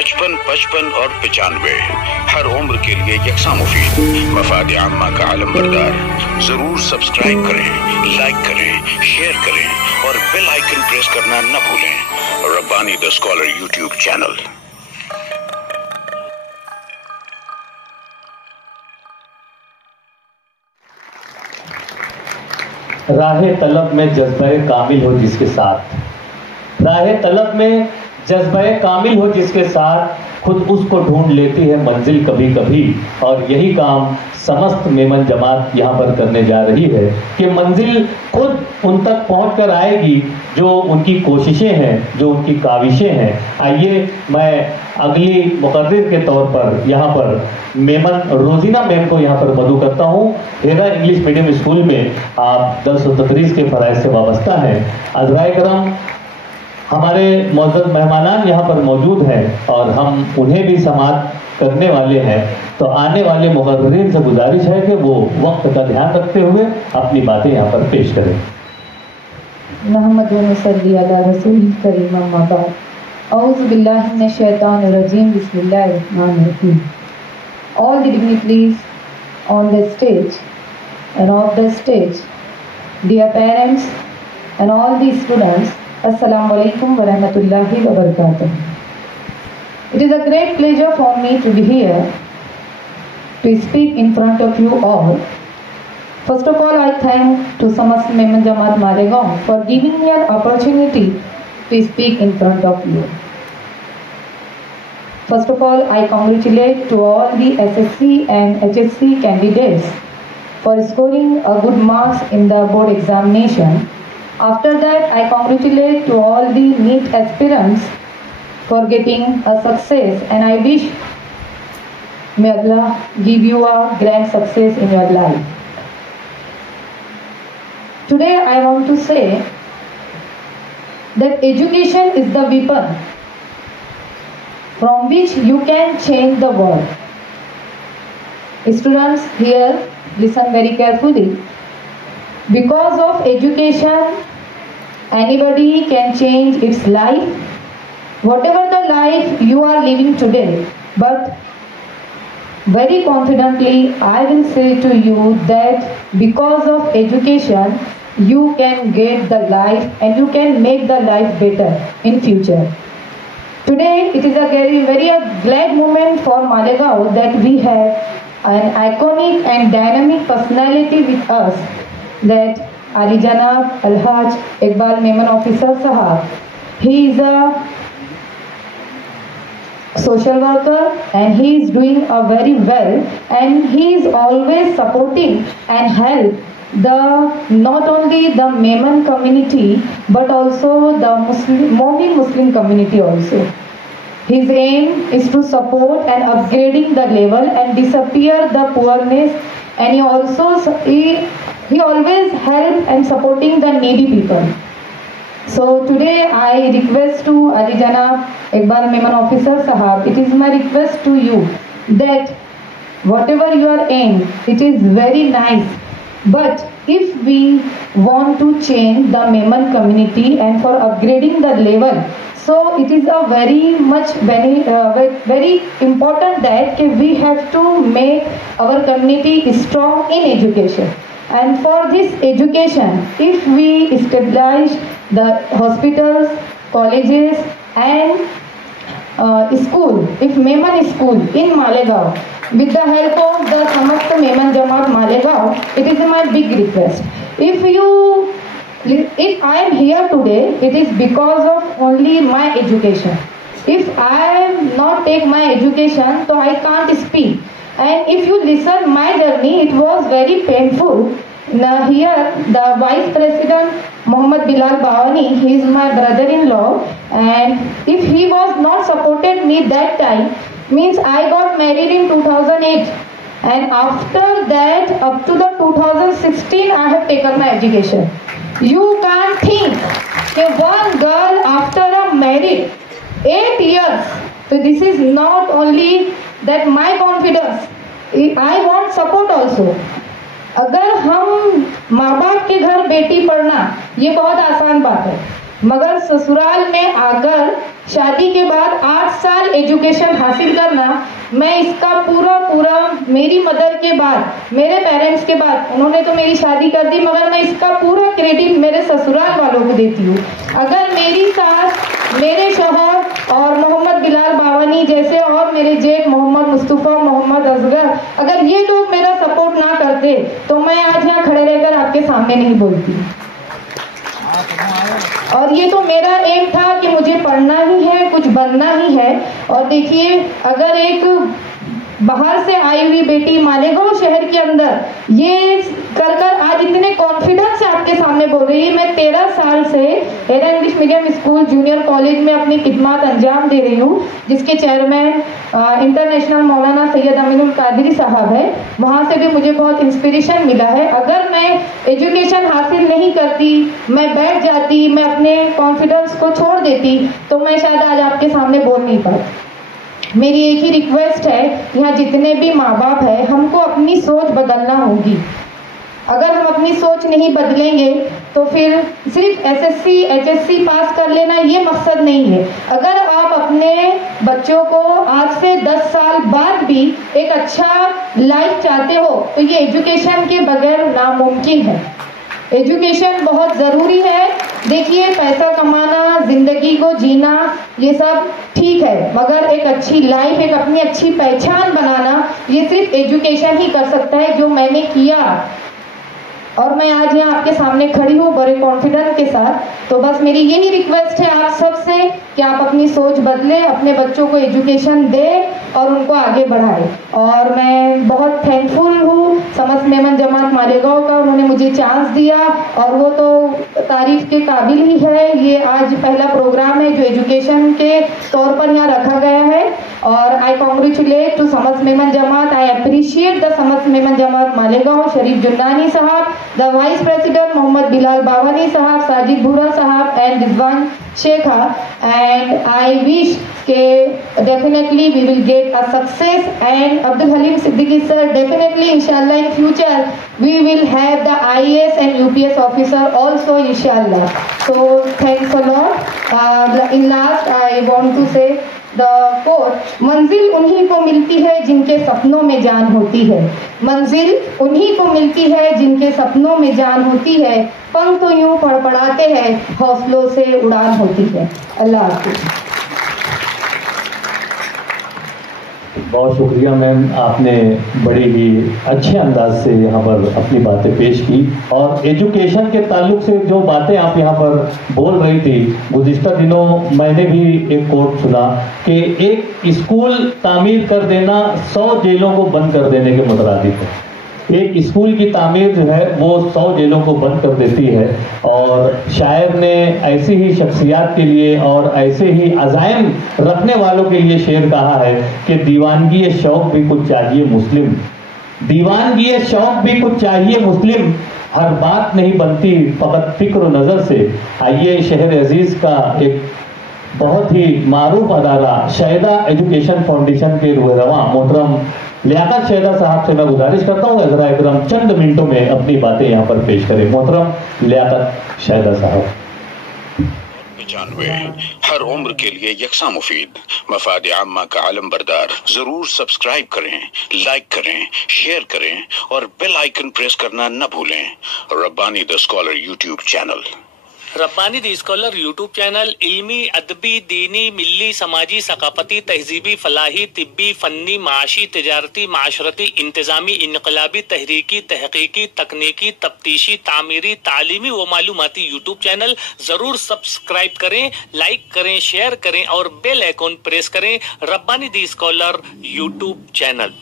55, 55 और 95 हर उम्र के लिए यकसा मुफीद। मफाद आम्मा का आलम बरदार। जरूर सब्सक्राइब करें, लाइक करें, शेयर करें और बेल आइकन प्रेस करना न भूलें। Rabbani the scholar YouTube channel. राहे तलब में जज्बे कामिल हो जिसके साथ, राहे तलब में जज्बे कामिल हो जिसके साथ, खुद उसको ढूंढ लेती है मंजिल कभी कभी। और यही काम समस्त मेमन जमात यहाँ पर करने जा रही है कि मंजिल खुद उन तक पहुँच कर आएगी जो उनकी कोशिशें हैं, जो उनकी काविशें हैं। आइए मैं अगली मुकर्रिर के तौर पर यहाँ पर मेमन रोजीना मैम को यहाँ पर मदऊ करता हूँ। हेरा इंग्लिश मीडियम स्कूल में आप दर्स व तदरीस के फ़राइज़ से वाबस्ता हैं। अज़राए करम हमारे मौजूद मेहमान यहाँ पर मौजूद हैं और हम उन्हें भी समाअत करने वाले हैं। तो आने वाले मुकर्रिरीन से गुजारिश है कि वो वक्त का ध्यान रखते हुए अपनी बातें यहाँ पर पेश करें। मोहम्मद व सल्ली अला रसूलिल करीम अम्मा बाद। औज़ु बिल्लाहि मिनश शैतानिर रजीम। बिस्मिल्लाहिर रहमानिर रहीम। All the dignitaries on the stage and off the stage, dear parents and all the students, Assalamu alaikum wa rahmatullahi wa barakatuh. It is a great pleasure for me to be here to speak in front of you all. First of all, I thank to Samast Memon Jamaat Malegaon for giving me an opportunity to speak in front of you. First of all, I congratulate to all the SSC and HSC candidates for scoring a good marks in the board examination. After that, I congratulate to all the NEET aspirants for getting a success, and I wish may Allah give you a grand success in your life. Today, I want to say that education is the weapon from which you can change the world. Students, here listen very carefully. Because of education, anybody can change its life, whatever the life you are living today. But very confidently, I will say to you that because of education, you can get the life and you can make the life better in future. Today, it is a very glad moment for Malegaon that we have an iconic and dynamic personality with us, that Ali Janab Alhaj Iqbal Memon Officer Sahab. He is a social worker and he is doing a very well, and he is always supporting and help not only the Memon community but also the Momi Muslim community also. His aim is to support and upgrading the level and disappear the poorness, and he always help and supporting the needy people. So today I request to Ali Janab Iqbal Memon Officer Sahab, it is my request to you that whatever your aim, it is very nice, but if we want to change the Memon community and for upgrading the level, so it is a very important that we have to make our community strong in education. And for this education, if we establish the hospitals, colleges and school, if Memon school in Malegaon, with the help of the Samast Memon Jamaat Malegaon, it is my big request. If I am here today, it is because of only my education. If I not take my education, so I can't speak. And if you listen my journey, it was very painful. Now here, the Vice President Muhammad Bilal Bawani, he is my brother-in-law, and if he was not supported me that time, means I got married in 2008, and after that up to the 2016 I have taken my education. You can't think that one girl after a married 8 years, so this is not only that my confidence, I want support also. अगर हम माँ बाप के घर बेटी पढ़ना ये बहुत आसान बात है, मगर ससुराल में आकर शादी के बाद 8 साल एजुकेशन हासिल करना, मैं इसका पूरा मेरी मदर के बाद, मेरे पेरेंट्स के बाद, उन्होंने तो मेरी शादी कर दी, मगर मैं इसका पूरा क्रेडिट मेरे ससुराल वालों को देती हूँ। अगर मेरी सास, मेरे शौहर और मोहम्मद बिलाल बावानी जैसे और मेरे जेठ मोहम्मद मुस्तफा, मोहम्मद असगर, अगर ये लोग मेरा सपोर्ट ना करते तो मैं आज यहाँ खड़े रहकर आपके सामने नहीं बोलती। और ये तो मेरा एम था कि मुझे पढ़ना ही है, कुछ बनना ही है। और देखिए, अगर एक बाहर से आई हुई बेटी मालेगांव शहर के अंदर ये कर आज इतने कॉन्फिडेंस से आपके सामने बोल रही है। मैं 13 साल से era English medium school junior college में अपनी खिदमत अंजाम दे रही हूँ, जिसके चेयरमैन इंटरनेशनल मौलाना सैयद अमीनुल कादरी साहब है। वहाँ से भी मुझे बहुत इंस्पिरेशन मिला है। अगर मैं एजुकेशन हासिल नहीं करती, मैं बैठ जाती, मैं अपने कॉन्फिडेंस को छोड़ देती, तो मैं शायद आज आपके सामने बोल नहीं पाती। मेरी एक ही रिक्वेस्ट है, यहाँ जितने भी माँ बाप है, हमको अपनी सोच बदलना होगी। अगर हम अपनी सोच नहीं बदलेंगे तो फिर सिर्फ एसएससी एचएससी पास कर लेना ये मकसद नहीं है। अगर आप अपने बच्चों को आज से 10 साल बाद भी एक अच्छा लाइफ चाहते हो तो ये एजुकेशन के बगैर नामुमकिन है। एजुकेशन बहुत ज़रूरी है। देखिए, पैसा कमाना, जिंदगी को जीना, ये सब ठीक है, मगर एक अच्छी लाइफ, एक अपनी अच्छी पहचान बनाना, ये सिर्फ एजुकेशन ही कर सकता है, जो मैंने किया। और मैं आज यहाँ आपके सामने खड़ी हूँ बड़े कॉन्फिडेंस के साथ। तो बस मेरी यही रिक्वेस्ट है आप सबसे कि आप अपनी सोच बदलें, अपने बच्चों को एजुकेशन दें और उनको आगे बढ़ाएं। और मैं बहुत थैंकफुल हूँ समस्त मेमन जमात मालेगांव का, उन्होंने मुझे चांस दिया और वो तो तारीफ के काबिल ही है। ये आज पहला प्रोग्राम है जो एजुकेशन के तौर पर यहाँ रखा गया है। और आई कॉन्ग्रेचुलेट टू समस्त मेमन जमात, आई अप्रिशिएट द समस्त मेमन जमात मालेगांव, शरीफ जुन्नानी साहब, the Vice President Mohammad Bilal Bawani Sahab, Sajid Bhura Sahab and Rizwan Shekha, and I wish definitely we will get a success, and Abdul Halim Siddiqui sir, definitely inshallah in future we will have the IAS and UPS officer also inshallah. So thanks a lot. In last I want to say the quote, मंजिल उन्हीं को मिलती है जिनके सपनों में जान होती है। मंजिल उन्हीं को मिलती है जिनके सपनों में जान होती है। पंख तो यूं फड़फड़ाते हैं, हौसलों से उड़ान होती है। अल्लाह हाफ़िज़। बहुत शुक्रिया मैम, आपने बड़ी ही अच्छे अंदाज से यहाँ पर अपनी बातें पेश की। और एजुकेशन के ताल्लुक से जो बातें आप यहाँ पर बोल रही थी, गुज़िश्ता दिनों मैंने भी एक कोट सुना कि एक स्कूल तामीर कर देना 100 जेलों को बंद कर देने के मुतरादिफ है। एक स्कूल की तामीर जो है वो 100 जेलों को बंद कर देती है। और शायर ने ऐसी ही शख्सियात के लिए और ऐसे ही अज़ाइम रखने वालों के लिए शेर कहा है कि दीवानगी शौक भी कुछ चाहिए मुस्लिम, दीवानगी शौक भी कुछ चाहिए मुस्लिम, हर बात नहीं बनती फकत फिक्र नज़र से। आइए शहर अजीज का एक बहुत ही मारूफ अदारा शहदा एजुकेशन फाउंडेशन के रुहरवा मोहतरम लियाकत शहदा साहब से मैं गुजारिश करता हूँ ज़रा इकराम चंद मिनटों में अपनी बातें यहाँ पर पेश करें। मोहतरम लियाकत शहदा साहब। 95 हर उम्र के लिए यकसा मुफीद, मफाद आम्मा का आलम बरदार। जरूर सब्सक्राइब करें, लाइक करें, शेयर करें और बेल आइकन प्रेस करना न भूलें। Rabbani the scholar YouTube channel. Rabbani the scholar YouTube channel इल्मी, अदबी, दीनी, मिल्ली, समाजी, सकाफती, तहजीबी, फलाही, तिब्बी, फन्नी, माशी, तिजारती, माशरती, इंतजामी, इनकलाबी, तहरीकी, तहकीकी, तकनीकी, तफ्तीशी, तामीरी, तालीमी व मालूमाती यूट्यूब चैनल जरूर सब्सक्राइब करें, लाइक करें, शेयर करें और बेल आइकॉन प्रेस करें। Rabbani the scholar YouTube channel.